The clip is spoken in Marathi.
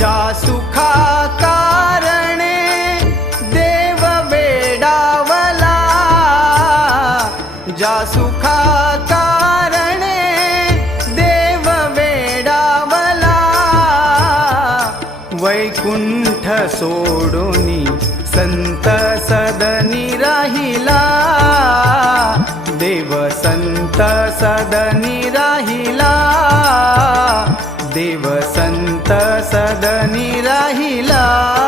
ज्या सुखा कारणे देव वेडावला. ज्या सुखा कारणे देव वेडावला. वैकुंठ सोडूनी संत सदनी राहिला. देव संत सदनी राहिला. देव संत सदनी राहिला.